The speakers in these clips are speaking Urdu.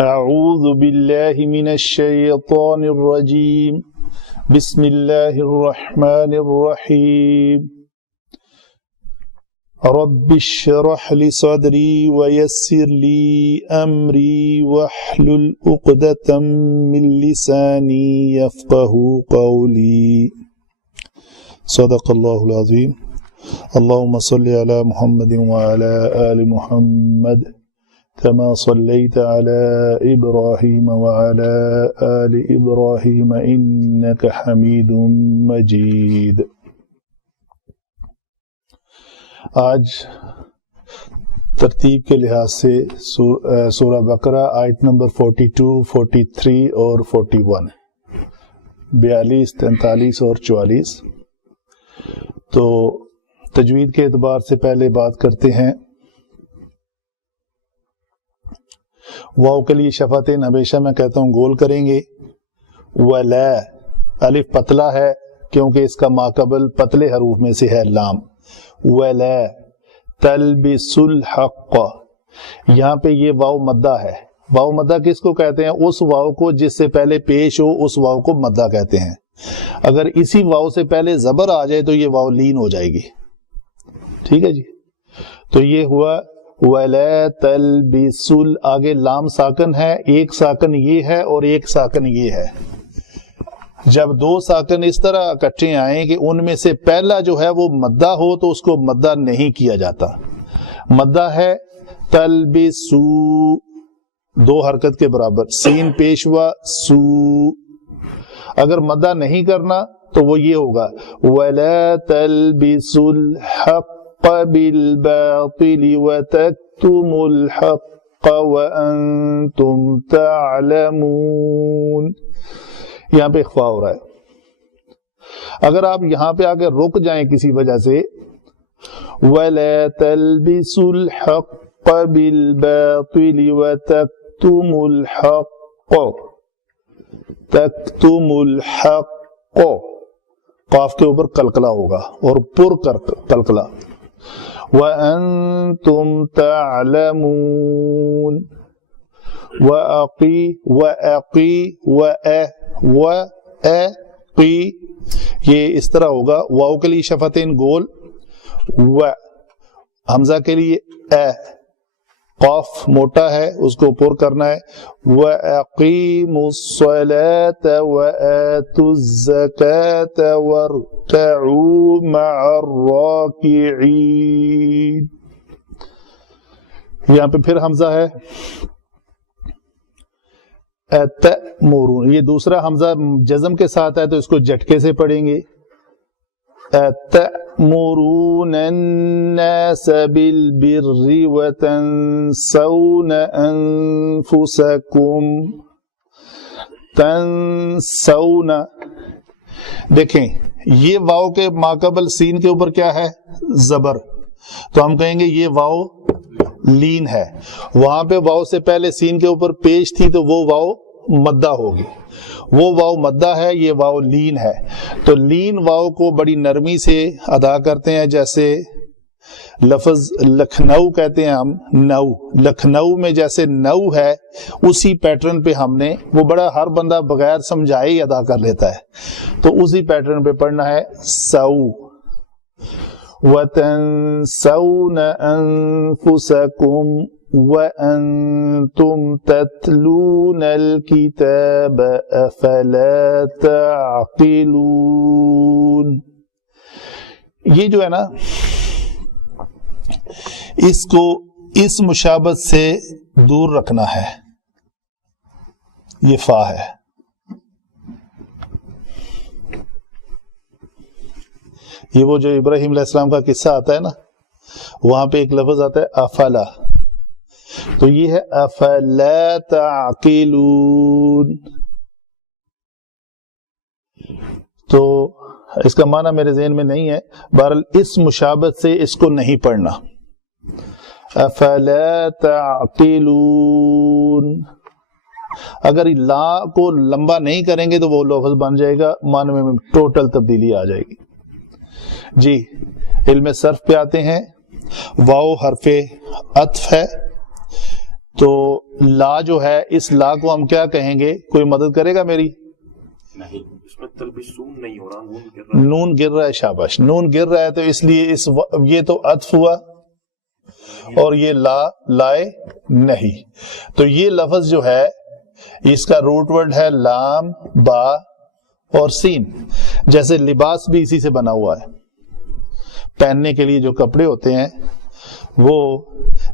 اعوذ باللہ من الشیطان الرجیم بسم اللہ الرحمن الرحیم رب اشرح لی صدری ویسر لی امری واحلل عقدۃ من لسانی یفقہوا قولی صدق اللہ العظیم اللہم صلی علی محمد وعلی آل محمد كما صليت على إبراهيم وعلى آل إبراهيم إنك حميد مجيد. آج ترتیب کے لحاظ سے سورہ بقرہ آیت نمبر 42, 43 اور 41 42, 43 اور 44. تو تجوید کے اعتبار سے پہلے بات کرتے ہیں. واو کے لیے شفتین ہمیشہ میں کہتا ہوں گول کریں گے. ولا الف پتلا ہے کیونکہ اس کا ماقبل پتلے حروف میں سے ہے لام. ولا تلبس الحق، یہاں پہ یہ واو مدہ ہے. واو مدہ کس کو کہتے ہیں؟ اس واو کو جس سے پہلے پیش ہو اس واو کو مدہ کہتے ہیں. اگر اسی واو سے پہلے زبر آ جائے تو یہ واو لین ہو جائے گی. ٹھیک ہے جی. تو یہ ہوا وَلَا تَلْبِسُ، آگے لام ساکن ہے، ایک ساکن یہ ہے اور ایک ساکن یہ ہے. جب دو ساکن اس طرح اکٹھے آئیں کہ ان میں سے پہلا جو ہے وہ مدہ ہو تو اس کو مدہ نہیں کیا جاتا. مدہ ہے تلبسو، دو حرکت کے برابر، سین پیش ہوا سو. اگر مدہ نہیں کرنا تو وہ یہ ہوگا وَلَا تَلْبِسُ الْحَقَّ بالباطل وتكتموا الحق وانتم تعلمون. یہاں پہ اخفاء ہو رہا ہے. اگر آپ یہاں پہ آگے رک جائیں کسی وجہ سے ولا تلبسوا الحق بالباطل وتكتموا الحق، تكتموا الحق قاف کے اوپر قلقلہ ہوگا اور پر قلقلہ. وَأَنْتُمْ تَعْلَمُونَ وَأَقِي یہ اس طرح ہوگا. واو کے لیے شفتین گول، حمزہ کے لیے قاف موٹا ہے اس کو پر کرنا ہے. وَأَقِيمُوا الصَّلَاةَ وَآتُوا الزَّكَاةَ وَارْكَعُوا مَعَ الرَّاكِعِينَ. یہاں پہ پھر حمزہ ہے أَتَأْمُرُونَ، یہ دوسرا حمزہ جزم کے ساتھ ہے تو اس کو جھٹکے سے پڑھیں گے. أَتَأْمُرُونَ النَّاسَ بِالْبِرِّ وَتَنْسَوْنَ أَنفُسَكُمْ. تنسون، دیکھیں یہ واو کے ماقبل سین کے اوپر کیا ہے؟ زبر. تو ہم کہیں گے یہ واو لین ہے. وہاں پہ واو سے پہلے سین کے اوپر پیش تھی تو وہ واو مدہ ہوگی. وہ واو مدہ ہے، یہ واو لین ہے. تو لین واو کو بڑی نرمی سے ادا کرتے ہیں. جیسے لفظ لکھنؤ کہتے ہیں ہم، نو، لکھنؤ میں جیسے نو ہے اسی پیٹرن پہ ہم نے، وہ بڑا ہر بندہ بغیر سمجھائے ہی ادا کر لیتا ہے، تو اسی پیٹرن پہ پڑھنا ہے سو. وَتَنْسَوْنَ أَنفُسَكُمْ وَأَنْتُمْ تَتْلُونَ الْكِتَابَ أَفَلَا تَعْقِلُونَ. یہ جو ہے نا اس کو اس مشابہت سے دور رکھنا ہے. یہ فا ہے. یہ وہ جو ابراہیم علیہ السلام کا قصہ آتا ہے نا، وہاں پہ ایک لفظ آتا ہے افلا، تو یہ ہے افلا تعقلون. تو اس کا معنی میرے ذہن میں نہیں ہے، بہرحال اس مشابہت سے اس کو نہیں پڑھنا. افلا تعقلون. اگر لا کو لمبا نہیں کریں گے تو وہ لفظ بن جائے گا، معنی میں ٹوٹل تبدیلی آ جائے گی. جی علم صرف پہ آتے ہیں. واو حرف عطف ہے، تو لا جو ہے اس لا کو ہم کیا کہیں گے؟ کوئی مدد کرے گا میری؟ نہیں، اس میں تلبسون نہیں ہو رہا، نون گر رہا ہے، شاباش، نون گر رہا ہے، تو اس لیے یہ تو عطف ہوا اور یہ لا لائے نہیں، تو یہ لفظ جو ہے اس کا روٹ ورڈ ہے لام با اور سین. جیسے لباس بھی اسی سے بنا ہوا ہے، پہننے کے لیے جو کپڑے ہوتے ہیں وہ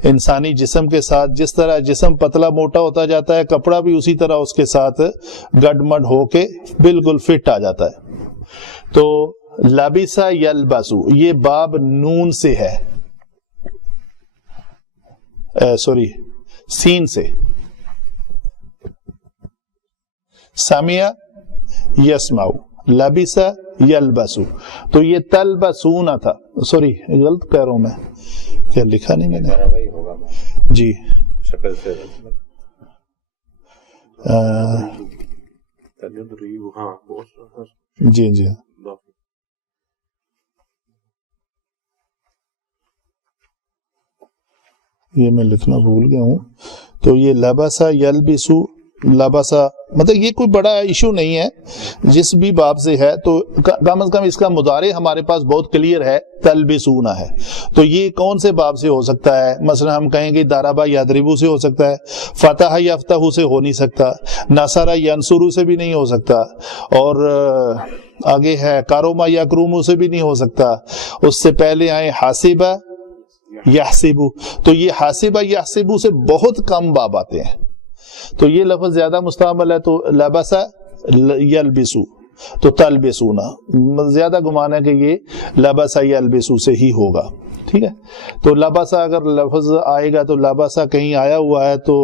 انسانی جسم کے ساتھ جس طرح جسم پتلا موٹا ہوتا جاتا ہے، کپڑا بھی اسی طرح اس کے ساتھ گڈ مڈ ہو کے بالکل فٹ آ جاتا ہے. تو لبسا یلبسو یہ باب نون سے ہے، سوری سین سے. سمیا یسمعو، لبسا یلبسو، تو یہ تلبسون تھا، سوری غلط کہہ رہا ہوں میں، کیا لکھا نہیں میں نے جی. شکل سے جی جی یہ میں لکھنا بھول گیا ہوں. تو یہ لبسا یلبسو، لبسا مطلب یہ کوئی بڑا ایشو نہیں ہے، جس بھی باب سے ہے تو کم از کم اس کا مضارع ہمارے پاس بہت کلیئر ہے، تلبسونا ہے. تو یہ کون سے باب سے ہو سکتا ہے؟ مثلا ہم کہیں گے داربا یادربو سے ہو سکتا ہے، فتح یفتح سے ہو نہیں سکتا، نصر ینصرو سے بھی نہیں ہو سکتا، اور آگے ہے کاروما یکرومو سے بھی نہیں ہو سکتا. اس سے پہلے آئے حاسبہ یحسبو، تو یہ حاسبہ یحسبو سے بہت کم باب آتے ہیں، تو یہ لفظ زیادہ مستعمل ہے. تو لبسا یلبسو تو تلبسونا، زیادہ گمان ہے کہ یہ لبسا یلبسو سے ہی ہوگا. ٹھیک ہے، تو لبسا اگر لفظ آئے گا تو لبسا کہیں آیا ہوا ہے تو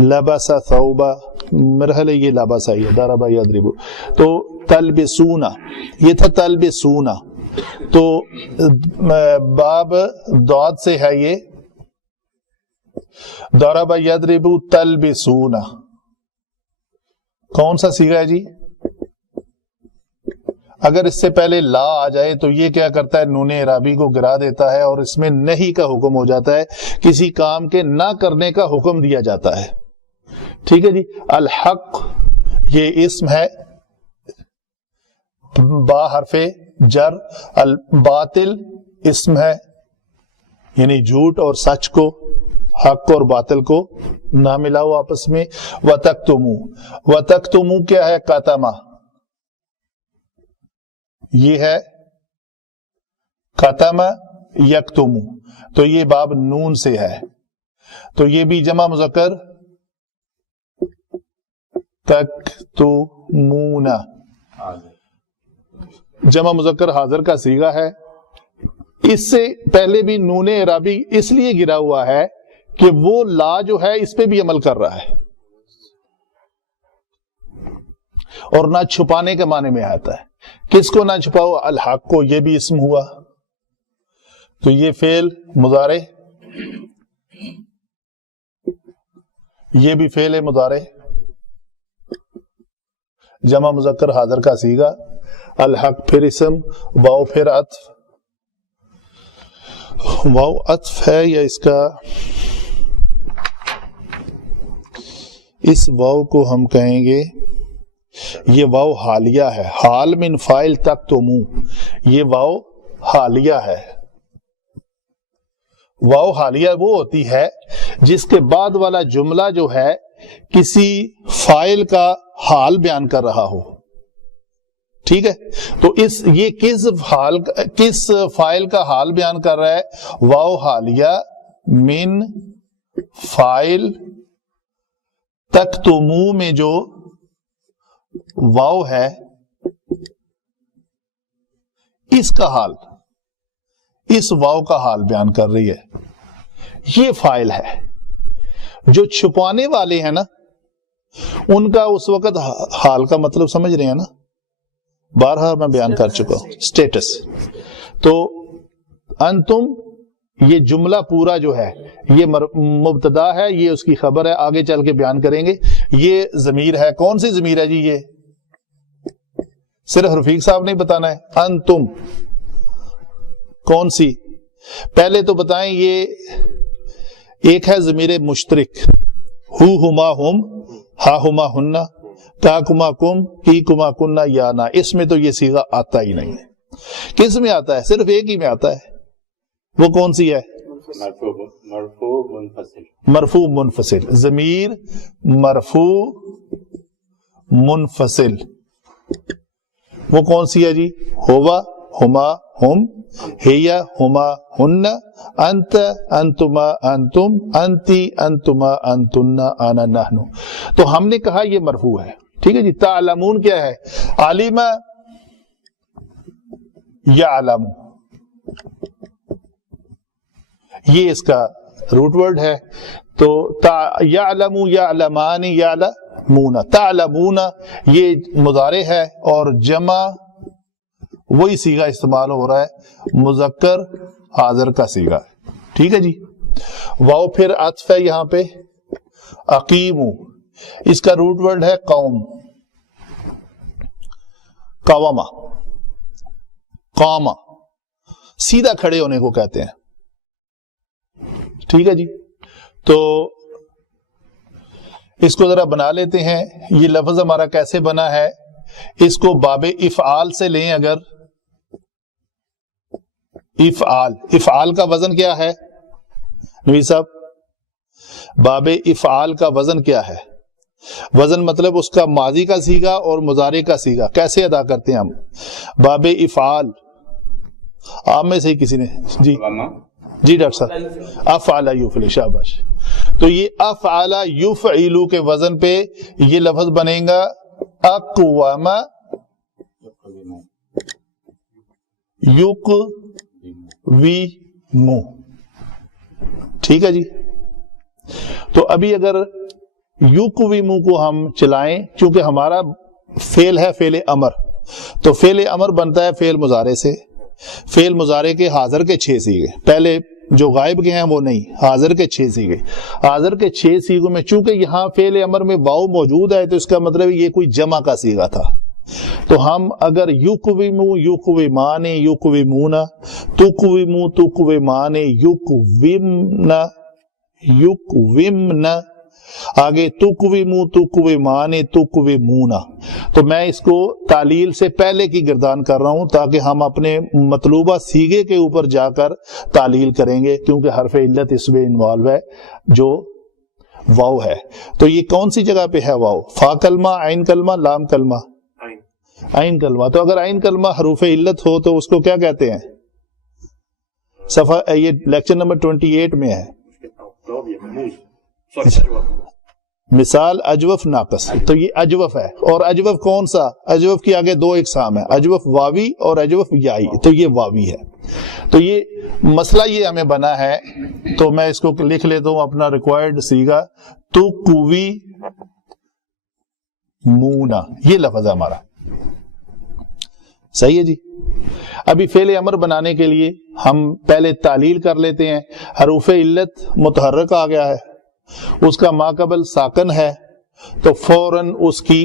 لبسا ثوبا، میرا خیال ہے یہ لبسا ہی ہے، ضربا یضربو. تو تلبسونا یہ تھا تلبسونا، تو باب داد سے ہے یہ ضرب یضرب تلبسونا. کون سا صیغہ ہے جی؟ اگر اس سے پہلے لا آ جائے تو یہ کیا کرتا ہے؟ نون اعرابی کو گرا دیتا ہے اور اس میں نہیں کا حکم ہو جاتا ہے، کسی کام کے نہ کرنے کا حکم دیا جاتا ہے. ٹھیک ہے جی. الحق یہ اسم ہے، با حرف جر، الباطل اسم ہے، یعنی جھوٹ اور سچ کو، حق اور باطل کو نہ ملاؤ آپس میں. وَتَكْتُمُوا، وَتَكْتُمُوا کیا ہے؟ قَتَمَا، یہ ہے قَتَمَا يَكْتُمُوا، تو یہ باب نون سے ہے، تو یہ بھی جمع مذکر تَكْتُمُونَ، جمع مذکر حاضر کا صیغہ ہے. اس سے پہلے بھی نون اعرابی اس لیے گرا ہوا ہے کہ وہ لا جو ہے اس پہ بھی عمل کر رہا ہے اور نہ چھپانے کے معنی میں آتا ہے. کس کو نہ چھپاؤ؟ الحق کو، یہ بھی اسم ہوا، تو یہ فعل مضارع، یہ بھی فعل مضارع، جمع مذکر حاضر کا صیغہ، الحق پھر اسم، واو پھر عطف. واو عطف ہے یا اس کا، اس واو کو ہم کہیں گے یہ واو حالیہ ہے، حال من فاعل تکتمو، یہ واو حالیہ ہے. واو حالیہ وہ ہوتی ہے جس کے بعد والا جملہ جو ہے کسی فاعل کا حال بیان کر رہا ہو. ٹھیک ہے، تو یہ کس فاعل کا حال بیان کر رہا ہے؟ واو حالیہ من فاعل تکتمو میں جو واو ہے اس کا حال، اس واو کا حال بیان کر رہی ہے. یہ فاعل ہے. جو چھپانے والے ہیں نا ان کا اس وقت حال کا مطلب سمجھ رہے ہیں نا، بارہا میں بیان کر چکا ہوں، سٹیٹس. تو انتم یہ جملہ پورا جو ہے یہ مبتدا ہے، یہ اس کی خبر ہے، آگے چل کے بیان کریں گے. یہ ضمیر ہے، کون سی ضمیر ہے جی؟ یہ صرف رفیق صاحب نہیں بتانا ہے. انتم کون سی؟ پہلے تو بتائیں، ایک ہے ضمیر مشترک، ہو ہما ہم، ہا ہما ہننا، کا کما کم، کی کما کننا، یا نا، اس میں تو یہ صیغہ آتا ہی نہیں ہے۔ کس میں آتا ہے؟ صرف ایک ہی میں آتا ہے، وہ کون سی ہے؟ مرفوع منفصل، مرفوع منفصل، ضمیر مرفوع منفصل، وہ کون سی ہے جی؟ ہوا، ہما ہم، ہیا ہما ہن، انت انتما انتم، انتی انتما انتن، انا نحن۔ تو ہم نے کہا یہ مرفوع ہے، ٹھیک ہے جی۔ تعلمون کیا ہے؟ علم یعلم، یہ اس کا روٹ ورڈ ہے۔ تو یعلم یعلمان یعلمون، تعلمون یہ مضارع ہے اور جمع وہی صیغہ استعمال ہو رہا ہے، مذکر حاضر کا صیغہ، ٹھیک ہے جی۔ واو پھر عطف ہے یہاں پہ، اقیمو، اس کا روٹ ورڈ ہے قوم، قوما، قوما، سیدھا کھڑے ہونے کو کہتے ہیں، ٹھیک ہے جی۔ تو اس کو ذرا بنا لیتے ہیں، یہ لفظ ہمارا کیسے بنا ہے، اس کو باب افعال سے لیں۔ اگر افعال کا وزن کیا ہے نبی صاحب؟ باب افعال کا وزن کیا ہے؟ وزن مطلب اس کا ماضی کا صیغہ اور مضارع کا صیغہ کیسے ادا کرتے ہیں ہم؟ باب افعال، آپ میں سے کسی نے جی ڈاکٹر صاحب، افعل یفعل، شاباش۔ تو یہ افعل یفعل کے وزن پہ یہ لفظ بنے گا اقوام یقویمو، ٹھیک ہے جی۔ تو ابھی اگر یقویمو کو ہم چلائیں، چونکہ ہمارا فعل ہے فعل امر، تو فعل امر بنتا ہے فعل مضارع سے۔ فعل مضارع کے حاضر کے 6 صیغے، پہلے جو غائب کے ہیں وہ نہیں، حاضر کے 6 صیغے۔ حاضر کے 6 صیغوں میں چونکہ یہاں فعل امر میں واو موجود ہے تو اس کا مطلب یہ کوئی جمع کا صیغہ تھا۔ تو ہم اگر یقویمو یقویمان یقویمون، تقویمو تقویمان یقویمن یقویمن، آگے تقویمو تقویمان تقویمون، تو میں اس کو تعلیل سے پہلے کی گردان کر رہا ہوں تاکہ ہم اپنے مطلوبہ صیغے کے اوپر جا کر تعلیل کریں گے، کیونکہ حرف علت اس میں انوالو ہے جو واو ہے۔ تو یہ کون سی جگہ پہ ہے واو؟ فا کلمہ، عین کلمہ، لام کلمہ؟ عین کلمہ۔ تو اگر عین کلمہ حروف علت ہو تو اس کو کیا کہتے ہیں؟ صفحہ یہ لیکچر نمبر 28 میں ہے، مثال اجوف ناقص، تو یہ اجوف ہے۔ اور اجوف کون سا؟ اجوف کی آگے 2 اقسام ہیں، اجوف واوی اور اجوف یائی، تو یہ واوی ہے۔ تو یہ مسئلہ یہ ہمیں بنا ہے، تو میں اس کو لکھ لیتا ہوں اپنا ریکوائرڈ صیغہ، تو کوی مونا، یہ لفظ ہے ہمارا، صحیح ہے جی۔ ابھی فعل امر بنانے کے لیے ہم پہلے تعلیل کر لیتے ہیں۔ حروف علت متحرک آ گیا ہے، اس کا ماقبل ساکن ہے، تو فوراً اس کی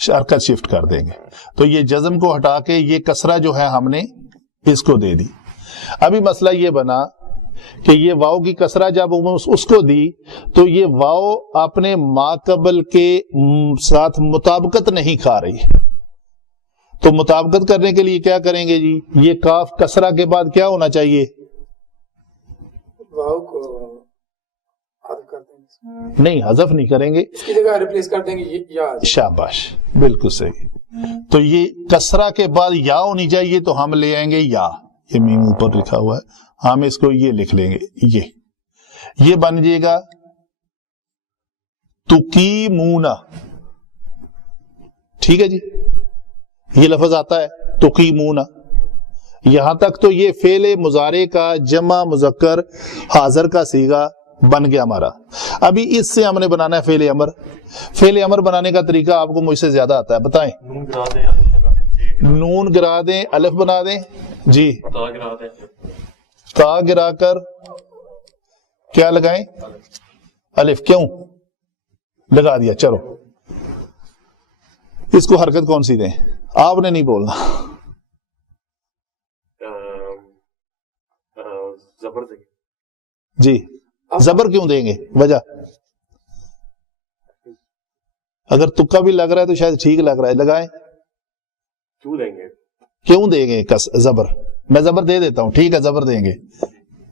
حرکت شفٹ کر دیں گے۔ تو یہ جزم کو ہٹا کے یہ کسرہ جو ہے ہم نے اس کو دے دی۔ ابھی مسئلہ یہ بنا کہ یہ واو کی کسرہ جب اس کو دی تو یہ واو اپنے ماقبل کے ساتھ مطابقت نہیں کھا رہی، تو مطابقت کرنے کے لیے کیا کریں گے جی؟ یہ کاف کسرہ کے بعد کیا ہونا چاہیے؟ واو کو حذف کر دیں گے، نہیں حذف نہیں کریں گے، اس کی جگہ ریپلیس کر دیں گے یا۔ شاباش، بالکل صحیح۔ تو یہ کسرہ کے بعد یا ہونی چاہیے، تو ہم لے آئیں گے یا، یہ میم اوپر لکھا ہوا ہے، ہم اس کو یہ لکھ لیں گے، یہ بن جائے گا تقیمونا، ٹھیک ہے جی۔ یہ لفظ آتا ہے تقیمونا، یہاں تک تو یہ فعل مضارع کا جمع مذکر حاضر کا صیغہ بن گیا ہمارا۔ ابھی اس سے ہم نے بنانا ہے فعل امر۔ فعل امر بنانے کا طریقہ آپ کو مجھ سے زیادہ آتا ہے، بتائیں۔ نون گرا دیں، الف بنا دیں، جی، تا گرا کر کیا لگائیں؟ الف، کیوں لگا دیا؟ چلو اس کو حرکت کون سی دیں؟ آپ نے نہیں بولنا، زبر دیں، جی زبر کیوں دیں گے؟ وجہ اگر تکا بھی لگ رہا ہے تو شاید ٹھیک لگ رہا ہے، لگائیں. کیوں دیں گے؟ کیوں دیں گے زبر؟ میں زبر دے دیتا ہوں، ٹھیک ہے زبر دیں گے،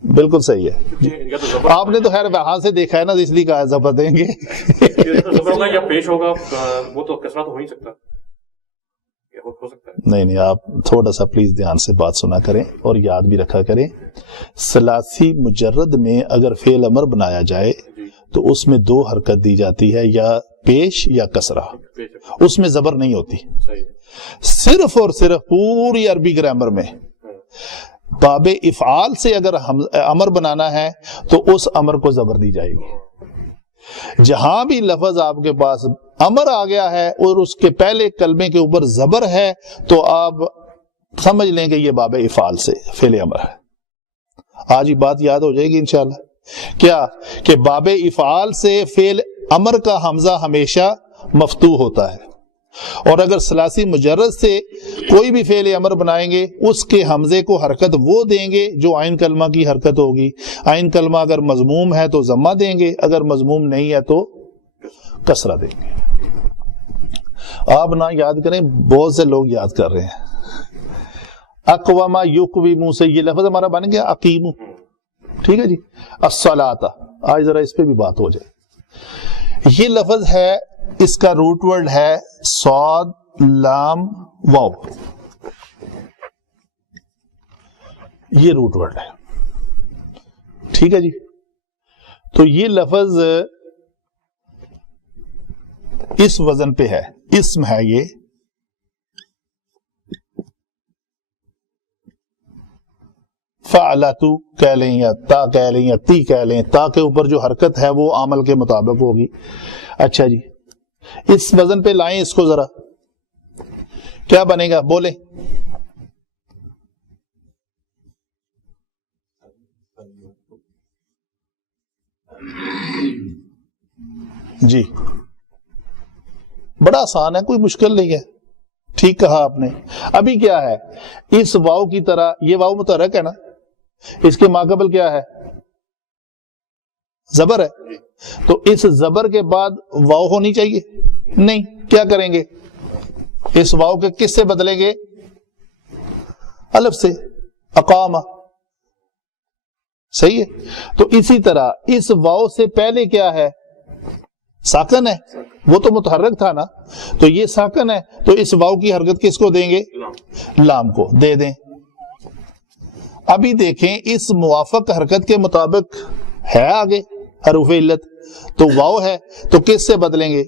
بالکل صحیح ہے. آپ نے تو خیر وہاں سے دیکھا ہے نا، اس لیے کہا زبر دیں گے. زبر ہوگا یا پیش ہوگا، وہ تو کسرہ تو ہو نہیں سکتا، ہو سکتا ہے. نہیں آپ تھوڑا سا پلیز دھیان سے بات سنا کریں اور یاد بھی رکھا کریں. ثلاثی مجرد میں اگر فعل امر بنایا جائے تو اس میں دو حرکت دی جاتی ہے، یا پیش یا کسرہ، اس میں زبر نہیں ہوتی. صرف اور صرف پوری عربی گرامر میں باب افعال سے اگر امر بنانا ہے تو اس امر کو زبر دی جائے گی. جہاں بھی لفظ آپ کے پاس امر آ گیا ہے اور اس کے پہلے کلمے کے اوپر زبر ہے تو آپ سمجھ لیں کہ یہ باب افعال سے فعل امر ہے. آج یہ بات یاد ہو جائے گی انشاءاللہ. کیا کہ باب افعال سے فعل امر کا حمزہ ہمیشہ مفتوح ہوتا ہے، اور اگر ثلاثی مجرد سے کوئی بھی فعل امر بنائیں گے اس کے حمزے کو حرکت وہ دیں گے جو عین کلمہ کی حرکت ہوگی. عین کلمہ اگر مضموم ہے تو ضمہ دیں گے، اگر مضموم نہیں ہے تو کسرہ دیں گے. آپ نہ یاد کریں، بہت سے لوگ یاد کر رہے ہیں. اقوام یقویمو سے یہ لفظ ہمارا بن گیا اقیمو، ٹھیک ہے جی. الصلاۃ، آج ذرا اس پہ بھی بات ہو جائے. یہ لفظ ہے، اس کا روٹ ورڈ ہے صاد لام واو، یہ روٹ ورڈ ہے، ٹھیک ہے جی. تو یہ لفظ اس وزن پہ ہے، اسم ہے یہ. فعلتو کہہ لیں یا تا کہہ لیں یا تی کہہ لیں، تا کے اوپر جو حرکت ہے وہ عمل کے مطابق ہوگی. اچھا جی، اس وزن پہ لائیں اس کو ذرا، کیا بنے گا بولیں؟ جی بڑا آسان ہے، کوئی مشکل نہیں ہے. ٹھیک کہا آپ نے. ابھی کیا ہے، اس واو کی طرح، یہ واو متحرک ہے نا، اس کے ماقبل کیا ہے؟ زبر ہے. تو اس زبر کے بعد واو ہونی چاہیے؟ نہیں. کیا کریں گے؟ اس واو کے کس سے بدلیں گے؟ الف سے. اقامہ، صحیح ہے. تو اسی طرح اس واو سے پہلے کیا ہے؟ ساکن ہے، وہ تو متحرک تھا نا، تو یہ ساکن ہے، تو اس واو کی حرکت کس کو دیں گے؟ لام کو دے دیں. ابھی دیکھیں اس موافق حرکت کے مطابق ہے آگے حروف علت، تو واو ہے، تو کس سے بدلیں گے؟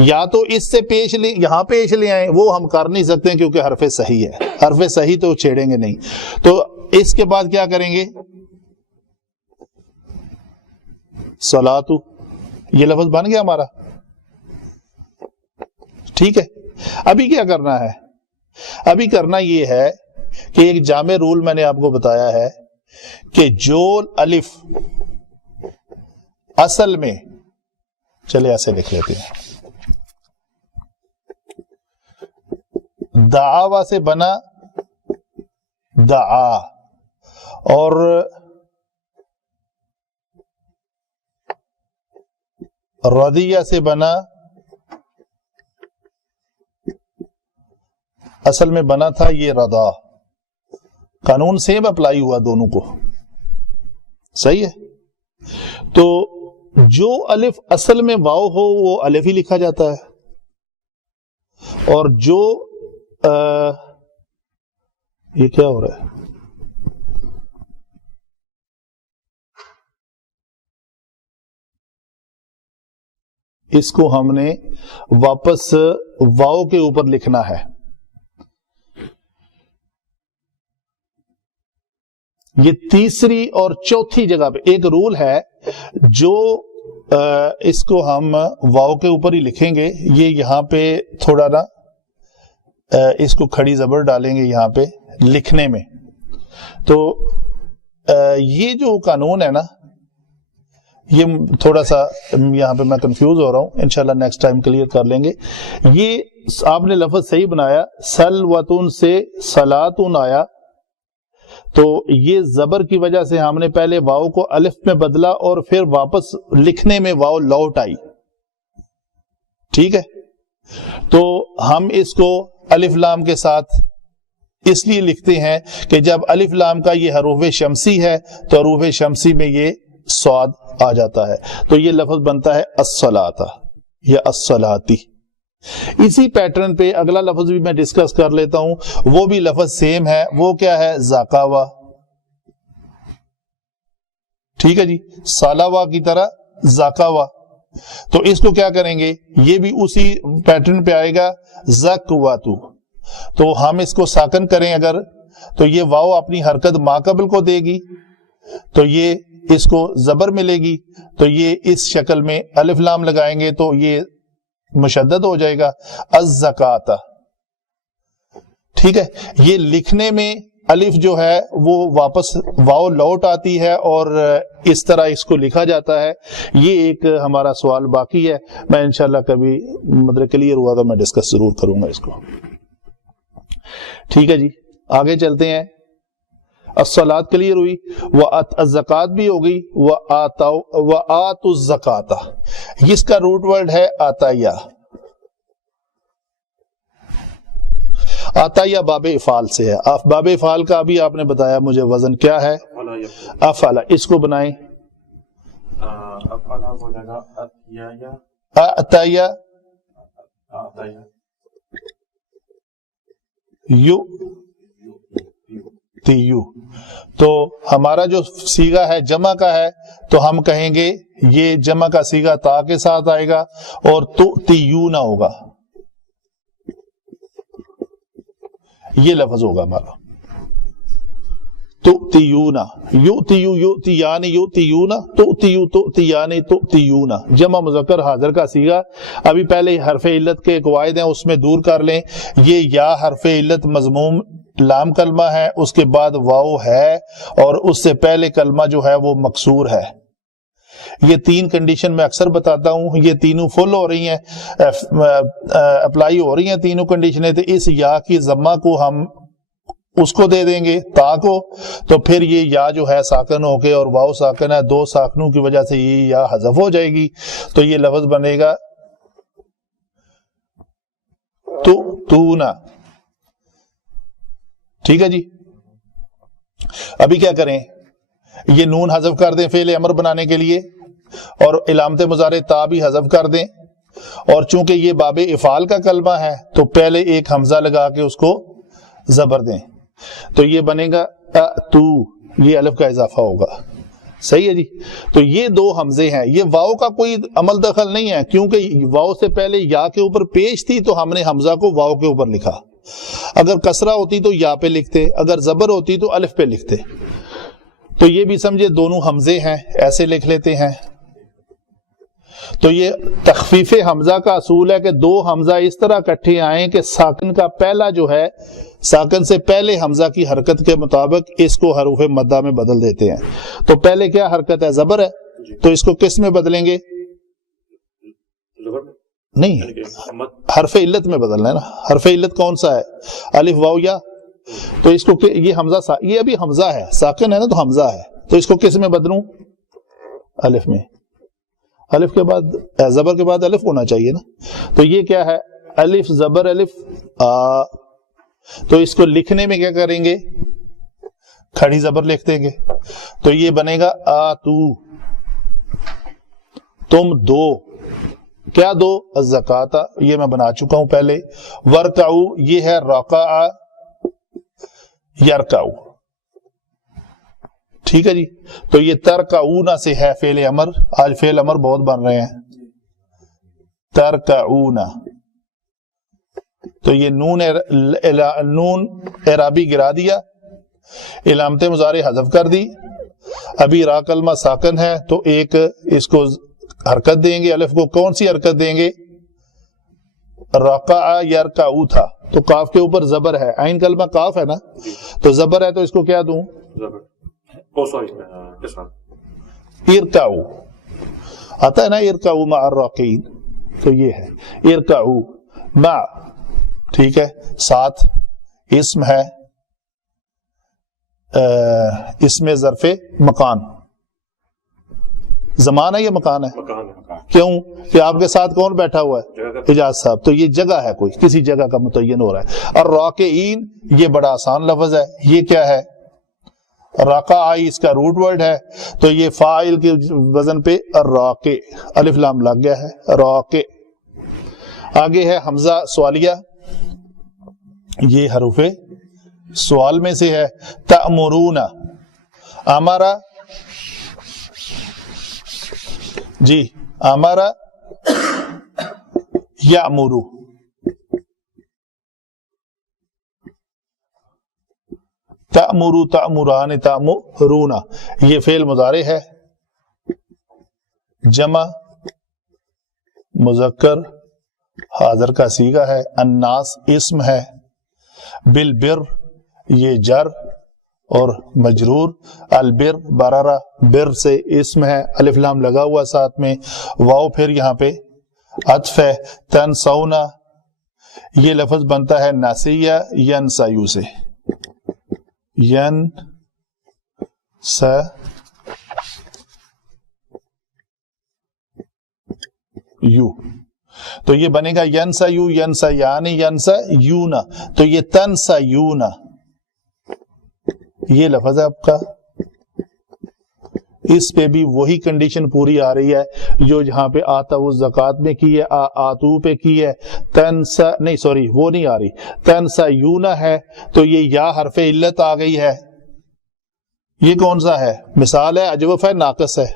یا تو اس سے پیش لیں، یہاں پیش لے آئیں، وہ ہم کر نہیں سکتے کیونکہ حرف صحیح ہے، حرف صحیح تو چھیڑیں گے نہیں. تو اس کے بعد کیا کریں گے؟ صلاتو، یہ لفظ بن گیا ہمارا، ٹھیک ہے. ابھی کیا کرنا ہے؟ ابھی کرنا یہ ہے کہ ایک جامع رول میں نے آپ کو بتایا ہے کہ جو الف اصل میں، چلے ایسے لکھ لیتے ہیں، دعاوا سے بنا دعا، اور رضیہ سے بنا، اصل میں بنا تھا یہ رضا. قانون سیم اپلائی ہوا دونوں کو، صحیح ہے. تو جو الف اصل میں واو ہو وہ الف ہی لکھا جاتا ہے، اور جو یہ کیا ہو رہا ہے؟ اس کو ہم نے واپس واو کے اوپر لکھنا ہے. یہ تیسری اور چوتھی جگہ پہ ایک رول ہے، جو اس کو ہم واو کے اوپر ہی لکھیں گے. یہ یہاں پہ تھوڑا نا اس کو کھڑی زبر ڈالیں گے یہاں پہ لکھنے میں. تو یہ جو قانون ہے نا، یہ تھوڑا سا یہاں پہ میں کنفیوز ہو رہا ہوں، انشاءاللہ نیکسٹ ٹائم کلیئر کر لیں گے. یہ آپ نے لفظ صحیح بنایا، سلوتن سے سلاتن آیا، تو یہ زبر کی وجہ سے ہم نے پہلے واؤ کو الف میں بدلا اور پھر واپس لکھنے میں واؤ لوٹ آئی. ٹھیک ہے, تو ہم اس کو الف لام کے ساتھ اس لیے لکھتے ہیں کہ جب الف لام کا یہ حروف شمسی ہے تو حروف شمسی میں یہ صاد آ جاتا ہے, تو یہ لفظ بنتا ہے الصلاۃ یا الصلاتی. اسی پیٹرن پہ اگلا لفظ بھی میں ڈسکس کر لیتا ہوں, وہ بھی لفظ سیم ہے. وہ کیا ہے؟ زاکاوا. ٹھیک ہے جی, سالاوا کی طرح زاکاوا. تو اس کو کیا کریں گے؟ یہ بھی اسی پیٹرن پہ آئے گا, زکواتو. تو ہم اس کو ساکن کریں اگر, تو یہ واو اپنی حرکت ماقبل کو دے گی, تو یہ اس کو زبر ملے گی, تو یہ اس شکل میں الف لام لگائیں گے تو یہ مشدد ہو جائے گا, الزکاۃ. ٹھیک ہے, یہ لکھنے میں الف جو ہے وہ واپس واو لوٹ آتی ہے اور اس طرح اس کو لکھا جاتا ہے. یہ ایک ہمارا سوال باقی ہے, میں انشاءاللہ کبھی مطلب کلیئر ہوا تو میں ڈسکس ضرور کروں گا اس کو. ٹھیک ہے جی, آگے چلتے ہیں. الصلاۃ کلیئر ہوئی, الزکات بھی ہو گئی, وآتوا الزکاۃ. اس کا روٹ ورڈ ہے آتایا. آتایا باب افعال سے ہے. باب افعال کا ابھی آپ نے بتایا مجھے وزن کیا ہے؟ افعلا. اس کو بنائیں. افعلا ہو جائے گا آتایا یو تیو. تو ہمارا جو سیغہ ہے جمع کا ہے, تو ہم کہیں گے یہ جمع کا سیغہ تا کے ساتھ آئے گا اور تو تیو نہ ہوگا. یہ لفظ ہوگا ہمارا تؤتیونا. یؤتیو یؤتیان یؤتیونا, تؤتیو تؤتیان تؤتیونا. جمع مذکر حاضر کا صیغہ. ابھی پہلے حرف علت کے قواعد ہیں اس میں دور کر لیں. یہ یا حرف علت مضموم لام کلمہ ہے, اس کے بعد واو ہے, اور اس سے پہلے کلمہ جو ہے وہ مکسور ہے. یہ تین کنڈیشن میں اکثر بتاتا ہوں, یہ تینوں فل ہو رہی ہیں, اپلائی ہو رہی ہیں تینوں کنڈیشنیں. تو اس یا کی ضمہ کو ہم اس کو دے دیں گے تا کو, تو پھر یہ یا جو ہے ساکن ہو کے, اور واو ساکن ہے, دو ساکنوں کی وجہ سے یہ یا حذف ہو جائے گی, تو یہ لفظ بنے گا تونا. ٹھیک ہے جی, ابھی کیا کریں, یہ نون حذف کر دیں فعل امر بنانے کے لیے, اور علامت مضارع تا بھی حذف کر دیں, اور چونکہ یہ باب افعال کا کلمہ ہے تو پہلے ایک حمزہ لگا کے اس کو زبر دیں, تو یہ بنے گا تو, یہ الف کا اضافہ ہوگا. صحیح ہے جی. تو یہ دو حمزے ہیں, یہ واو کا کوئی عمل دخل نہیں ہے, کیونکہ واو سے پہلے یا کے اوپر پیش تھی تو ہم نے حمزہ کو واو کے اوپر لکھا. اگر کسرہ ہوتی تو یا پہ لکھتے, اگر زبر ہوتی تو الف پہ لکھتے. تو یہ بھی سمجھے دونوں حمزے ہیں, ایسے لکھ لیتے ہیں. تو یہ تخفیف حمزہ کا اصول ہے کہ دو حمزہ اس طرح اکٹھے آئیں کہ ساکن کا پہلا جو ہے, ساکن سے پہلے حمزہ کی حرکت کے مطابق اس کو حروف مدہ میں بدل دیتے ہیں. تو پہلے کیا حرکت ہے؟ زبر ہے, تو اس کو کس میں بدلیں گے؟ نہیں, حرف علت میں بدلنا ہے نا. حرف علت کون سا ہے؟ الف واو یا. تو اس کو یہ حمزہ, یہ ابھی حمزہ ہے, ساکن ہے نا, تو حمزہ ہے, تو اس کو کس میں بدلوں؟ الف میں. الف کے بعد زبر کے بعد الف ہونا چاہیے نا. تو یہ کیا ہے؟ الف زبر الف آ. تو اس کو لکھنے میں کیا کریں گے؟ کھڑی زبر لکھ دیں گے, تو یہ بنے گا آ تو, تم دو. کیا دو؟ الزکات. یہ میں بنا چکا ہوں پہلے. ورکعو, یہ ہے رکع یرکعو. ٹھیک ہے جی. تو یہ ترکعون سے ہے فعل امر. آج فعل امر بہت بن رہے ہیں. ترکعون, تو یہ نون اعرابی گرا دیا, علامت مضارع حذف کر دی. ابھی را کلمہ ساکن ہے تو ایک اس کو حرکت دیں گے, الف کو. کون سی حرکت دیں گے؟ رکع یرکعو تھا, تو کاف کے اوپر زبر ہے. عین کلمہ کاف ہے نا, تو زبر ہے, تو اس کو کیا دوں؟ ارکعو. آتا ہے نا ارکعو مع الراکعین, تو یہ ہے ارکعو مع. ٹھیک ہے, ساتھ اسم ہے, اس میں ظرف مکان، زمان ہے یا مکان ہے؟ مکان ہے. کیوں کہ آپ کے ساتھ کون بیٹھا ہوا ہے؟ جگہ. حجاز صاحب. تو یہ جگہ ہے، کوئی کسی جگہ کا متعین ہو رہا ہے. اور راکعین یہ بڑا آسان لفظ ہے. یہ کیا ہے؟ رقع اس کا روٹ ورڈ ہے، تو یہ فاعل کے وزن پہ راقع، الف لام لگ گیا ہے راقع. آگے ہے حمزہ سوالیہ، یہ حروف سوال میں سے ہے. تأمرون، امرا، جی امرا یأمرو، تأمرو تأمران تأمرون، یہ فعل مضارع ہے. جمع مذکر حاضر کا صیغہ ہے. الناس اسم ہے. بالبر یہ جر اور مجرور. البر برارہ بر سے اسم ہے، الف لام لگا ہوا ساتھ میں. واو پھر یہاں پہ عطف ہے. تنسونا یہ لفظ بنتا ہے ناسیہ ینسایو سے، ین س یو، تو یہ بنے گا ینسا یو، ینسا یعنی ینسا یونا. تو یہ تنسا یونا یہ لفظ ہے آپ کا. اس پہ بھی وہی کنڈیشن پوری آ رہی ہے جو جہاں پہ آتا وہ زکات میں کی ہے، آتو پہ کی ہے. تنسا نہیں، سوری وہ نہیں آ رہی، تنسا یونا ہے. تو یہ یا حرف علت آ گئی ہے. یہ کون سا ہے؟ مثال ہے، اجوف ہے، ناقص ہے.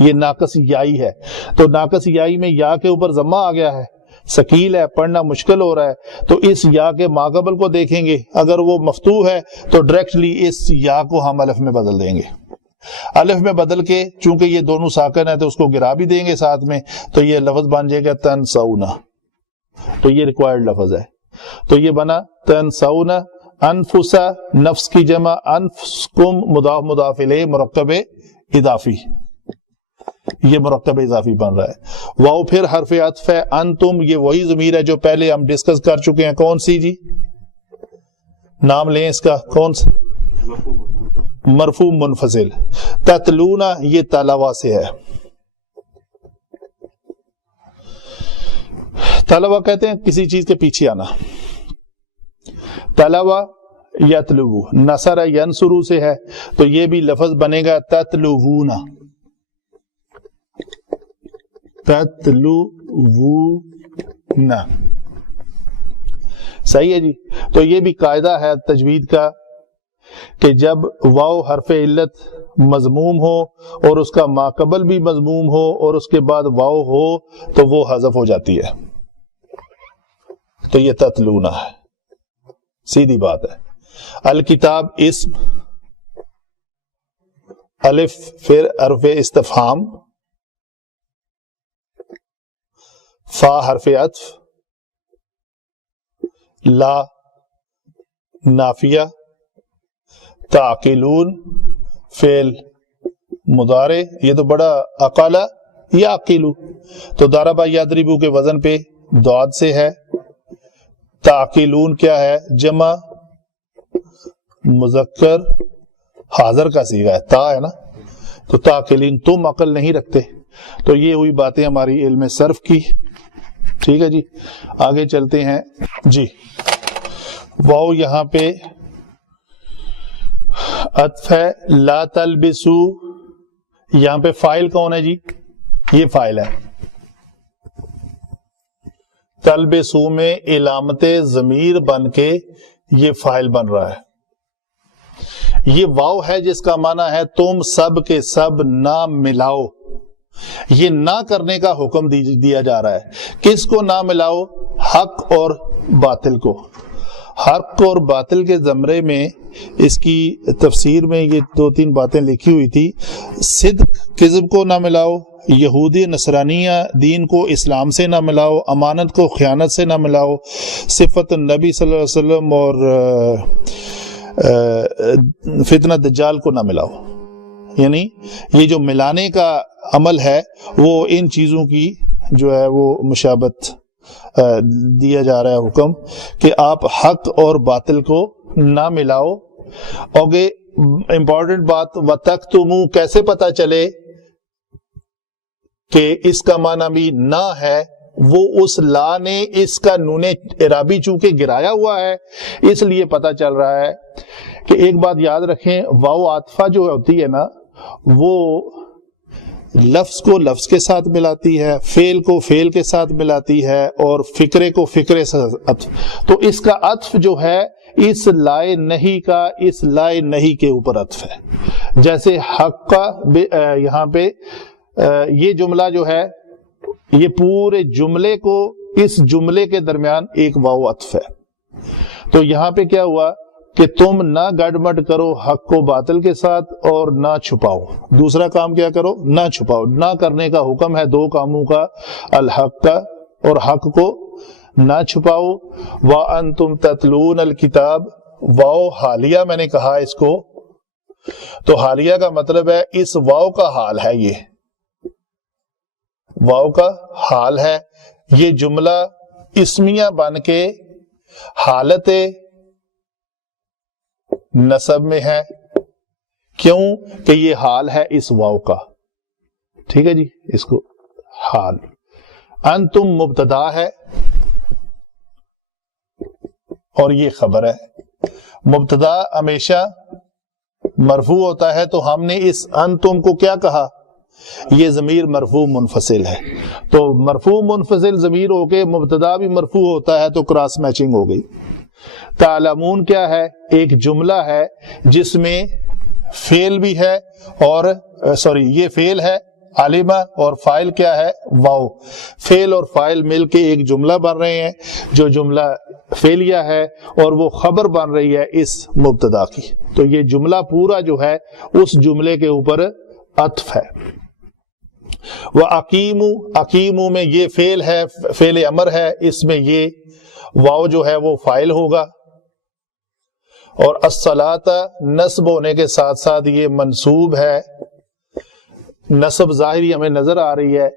یہ ناقص یائی ہے. تو ناقص یائی میں یا کے اوپر ضمہ آ گیا ہے، ثقیل ہے، پڑھنا مشکل ہو رہا ہے. تو اس یا کے ماقبل کو دیکھیں گے، اگر وہ مفتوح ہے تو ڈائریکٹلی اس یا کو ہم الف میں بدل دیں گے. الف میں بدل کے چونکہ یہ دونوں ساکن ہے تو اس کو گرا بھی دیں گے ساتھ میں، تو یہ لفظ بن جائے گا تنسونا. تو یہ ریکوائرڈ لفظ ہے. تو یہ بنا تنسونا. انفسا نفس کی جمع، انفسکم مضاف مضاف الیہ مرکب اضافی، یہ مرکب اضافی بن رہا ہے. واو پھر حرف عطف ہے. انتم یہ وہی ضمیر ہے جو پہلے ہم ڈسکس کر چکے ہیں. کون سی جی؟ نام لیں اس کا، کون سا؟ مرفوع منفصل. تتلونا یہ تلوا سے ہے. تلوا کہتے ہیں کسی چیز کے پیچھے آنا. تلوا یتلو، نصر ینصرو سے ہے، تو یہ بھی لفظ بنے گا تتلوونا. تتلوونا صحیح ہے جی. تو یہ بھی قاعدہ ہے تجوید کا کہ جب واو حرف علت مضموم ہو اور اس کا ماقبل بھی مضموم ہو اور اس کے بعد واو ہو تو وہ حذف ہو جاتی ہے. تو یہ تتلونا ہے، سیدھی بات ہے. الکتاب اسم، الف پھر حرف استفہام، فا حرف عطف، لا نافیہ، تعقلون فعل مضارع. یہ تو بڑا اقالا یعقلو، تو ضربا یضربو کے وزن پہ ضاد سے ہے. تعقلون کیا ہے؟ جمع مذکر حاضر کا صیغہ ہے، تا ہے نا. تو تعقلین تم عقل نہیں رکھتے. تو یہ ہوئی باتیں ہماری علم صرف کی. ٹھیک ہے جی، آگے چلتے ہیں جی. واو یہاں پہ عطف ہے. لا تلبسو یہاں پہ فاعل کون ہے جی؟ یہ فاعل ہے. تلبسو میں علامت ضمیر بن کے یہ فاعل بن رہا ہے. یہ واو ہے جس کا معنی ہے تم سب کے سب نہ ملاؤ. یہ نہ کرنے کا حکم دیا جا رہا ہے. کس کو نہ ملاؤ؟ حق اور باطل کو. حق اور باطل کے زمرے میں اس کی تفسیر میں یہ 2-3 باتیں لکھی ہوئی تھی. صدق کذب کو نہ ملاؤ، یہودی نصرانیہ دین کو اسلام سے نہ ملاؤ، امانت کو خیانت سے نہ ملاؤ، صفت النبی صلی اللہ علیہ وسلم اور فتنہ دجال کو نہ ملاؤ. یعنی یہ جو ملانے کا عمل ہے وہ ان چیزوں کی جو ہے وہ مشابہت دیا جا رہا ہے حکم کہ آپ حق اور باطل کو نہ ملاؤ. اوکے امپورٹنٹ بات، وَتَكْتُمُوا کیسے پتا چلے کہ اس کا معنی بھی نہ ہے؟ وہ اس لا نے اس کا نون اعرابی چونکہ گرایا ہوا ہے اس لیے پتا چل رہا ہے کہ ایک بات یاد رکھیں، واو عاطفہ جو ہوتی ہے نا وہ لفظ کو لفظ کے ساتھ ملاتی ہے، فعل کو فعل کے ساتھ ملاتی ہے، اور فکرے کو فکرے سے عطف، تو اس کا عطف جو ہے اس لائے نہیں کا اس لائے نہیں کے اوپر عطف ہے۔ جیسے حق کا یہاں پہ یہ جملہ جو ہے یہ پورے جملے کو اس جملے کے درمیان ایک واو عطف ہے، تو یہاں پہ کیا ہوا کہ تم نہ گڑبڑ کرو حق کو باطل کے ساتھ اور نہ چھپاؤ۔ دوسرا کام کیا کرو؟ نہ چھپاؤ۔ نہ کرنے کا حکم ہے دو کاموں کا، الحق کا اور حق کو نہ چھپاؤ۔ وَأَنْتُمْ تَتْلُونَ الْكِتَابَ، واو حالیہ میں نے کہا اس کو، تو حالیہ کا مطلب ہے اس واو کا حال ہے، یہ واو کا حال ہے، یہ جملہ اسمیہ بن کے حالت نصب میں ہے، کیوں کہ یہ حال ہے اس واو کا، ٹھیک ہے جی، اس کو حال۔ انتم مبتدا ہے اور یہ خبر ہے، مبتدا ہمیشہ مرفوع ہوتا ہے، تو ہم نے اس انتم کو کیا کہا؟ یہ ضمیر مرفوع منفصل ہے، تو مرفوع منفصل ضمیر ہو کے مبتدا بھی مرفوع ہوتا ہے تو کراس میچنگ ہو گئی۔ تعلمون کیا ہے؟ ایک جملہ ہے جس میں فعل بھی ہے اور یہ فعل ہے علمہ، اور فاعل کیا ہے؟ واو۔ فعل اور فاعل مل کے ایک جملہ بن رہے ہیں جو جملہ فعلیہ ہے اور وہ خبر بن رہی ہے اس مبتدا کی، تو یہ جملہ پورا جو ہے اس جملے کے اوپر عطف ہے۔ وَأَقِیمُوا، اقیمو میں یہ فعل ہے، فعل امر ہے، اس میں یہ واو جو ہے وہ فاعل ہوگا، اور الصلاۃ نصب ہونے کے ساتھ ساتھ یہ منصوب ہے، نصب ظاہری ہمیں نظر آ رہی ہے۔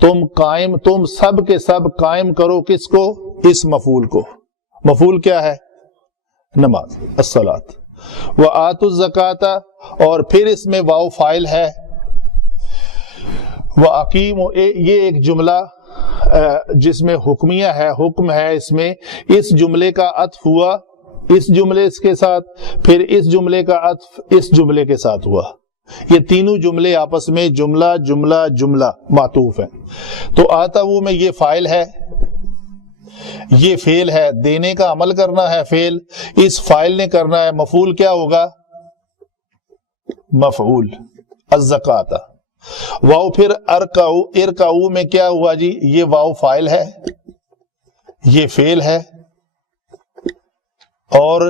تم سب کے سب قائم کرو کس کو؟ اس مفعول کو۔ مفعول کیا ہے؟ نماز، الصلاۃ۔ وَآتُوا الزَّکَاۃ، اور پھر اس میں واو فاعل ہے۔ وَأَقِیمُوا، یہ ایک جملہ جس میں حکمیہ ہے، حکم ہے، اس میں اس جملے کا عطف ہوا اس جملے کے ساتھ، پھر اس جملے کا عطف اس جملے کے ساتھ ہوا، یہ تینوں جملے آپس میں جملہ جملہ جملہ معطوف ہیں۔ تو آتا وہ میں یہ فاعل ہے، یہ فعل ہے، دینے کا عمل کرنا ہے فعل، اس فاعل نے کرنا ہے، مفعول کیا ہوگا؟ مفعول الزکات۔ واو پھر ارکعو، ارکعو میں کیا ہوا جی؟ یہ واو فاعل ہے، یہ فعل ہے، اور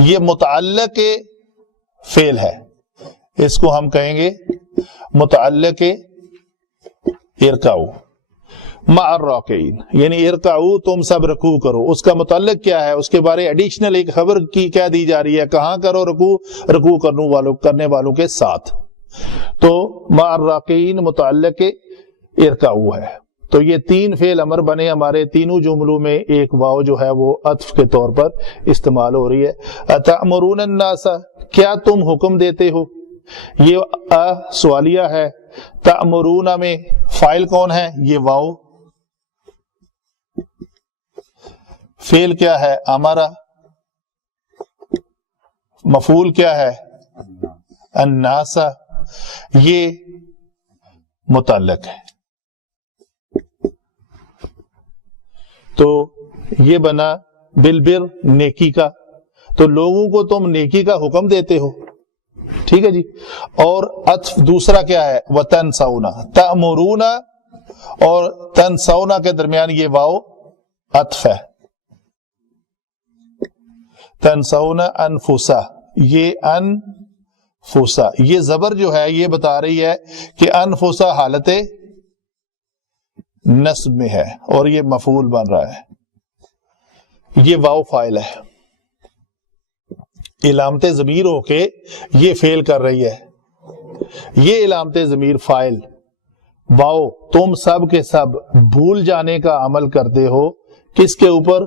یہ متعلق فعل ہے، اس کو ہم کہیں گے متعلق ارکعو مع الراکعین، یعنی ارکعو تم سب رکوع کرو، اس کا متعلق کیا ہے؟ اس کے بارے ایڈیشنل ایک خبر کی کیا دی جا رہی ہے؟ کہاں کرو رکوع؟ رکوع کرنے والوں کے ساتھ، تو مع الراکعین متعلق ارکعو ہے۔ تو یہ تین فعل امر بنے ہمارے، تینوں جملوں میں ایک واو جو ہے وہ عطف کے طور پر استعمال ہو رہی ہے۔ اتأمرون الناس، کیا تم حکم دیتے ہو؟ یہ سوالیہ ہے۔ تأمرون میں فاعل کون ہے؟ یہ واو، فعل کیا ہے؟ امرا، مفعول کیا ہے؟ الناس، یہ متعلق ہے۔ تو یہ بنا بالبر، نیکی کا، تو لوگوں کو تم نیکی کا حکم دیتے ہو، ٹھیک ہے جی۔ اور عطف دوسرا کیا ہے؟ وَتَنْسَوْنَ، تَأْمُرُونَ اور تَنْسَوْنَ کے درمیان یہ واو عطف ہے۔ تَنْسَوْنَ أَنفُسَ، یہ انفسا، یہ زبر جو ہے یہ بتا رہی ہے کہ انفسا حالت نصب میں ہے اور یہ مفعول بن رہا ہے، یہ واو فاعل ہے، علامت ضمیر ہو کے یہ فعل کر رہی ہے، یہ علامت ضمیر فاعل واو، تم سب کے سب بھول جانے کا عمل کرتے ہو، کس کے اوپر؟